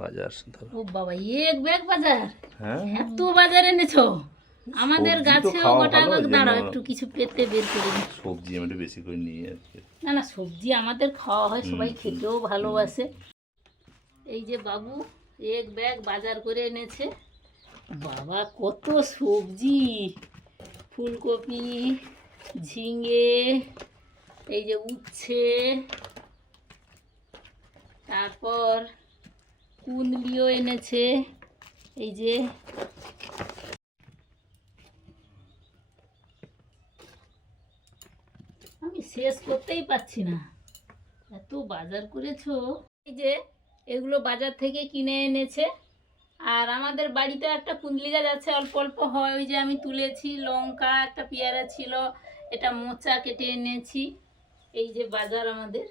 বাজার ও বাবা এক ব্যাগ বাজার, হ্যাঁ এত বাজার এনেছো? আমাদের সবজি তো গাছেও খাওয়া গোটা ভালো, গোটা, ওই জন্য দাঁড়াও একটু কিছু পেতে বের করে নিই। সবজি আমি একটু বেশি করে নিয়ে আর কি। না না, সবজি আমাদের খাওয়া হয়, সবাই খেতেও ভালোবাসে। এই যে বাবু এক ব্যাগ বাজার করে এনেছে। বাবা কত সবজি, ফুলকপি, ঝিঙে, এই যে উচ্ছে, তারপর কুন্দলিও এনেছে। এই যে আমি শেষ করতেই পারছি না, এত বাজার করেছো। এই যে এগুলো বাজার থেকে কিনে এনেছে। আর আমাদের বাড়িতে একটা কুন্দলি গাছ আছে, অল্প অল্প হয়, ওই যে আমি তুলেছি। লঙ্কা, একটা পেয়ারা ছিল, এটা মোচা কেটে এনেছি। এই যে বাজার আমাদের।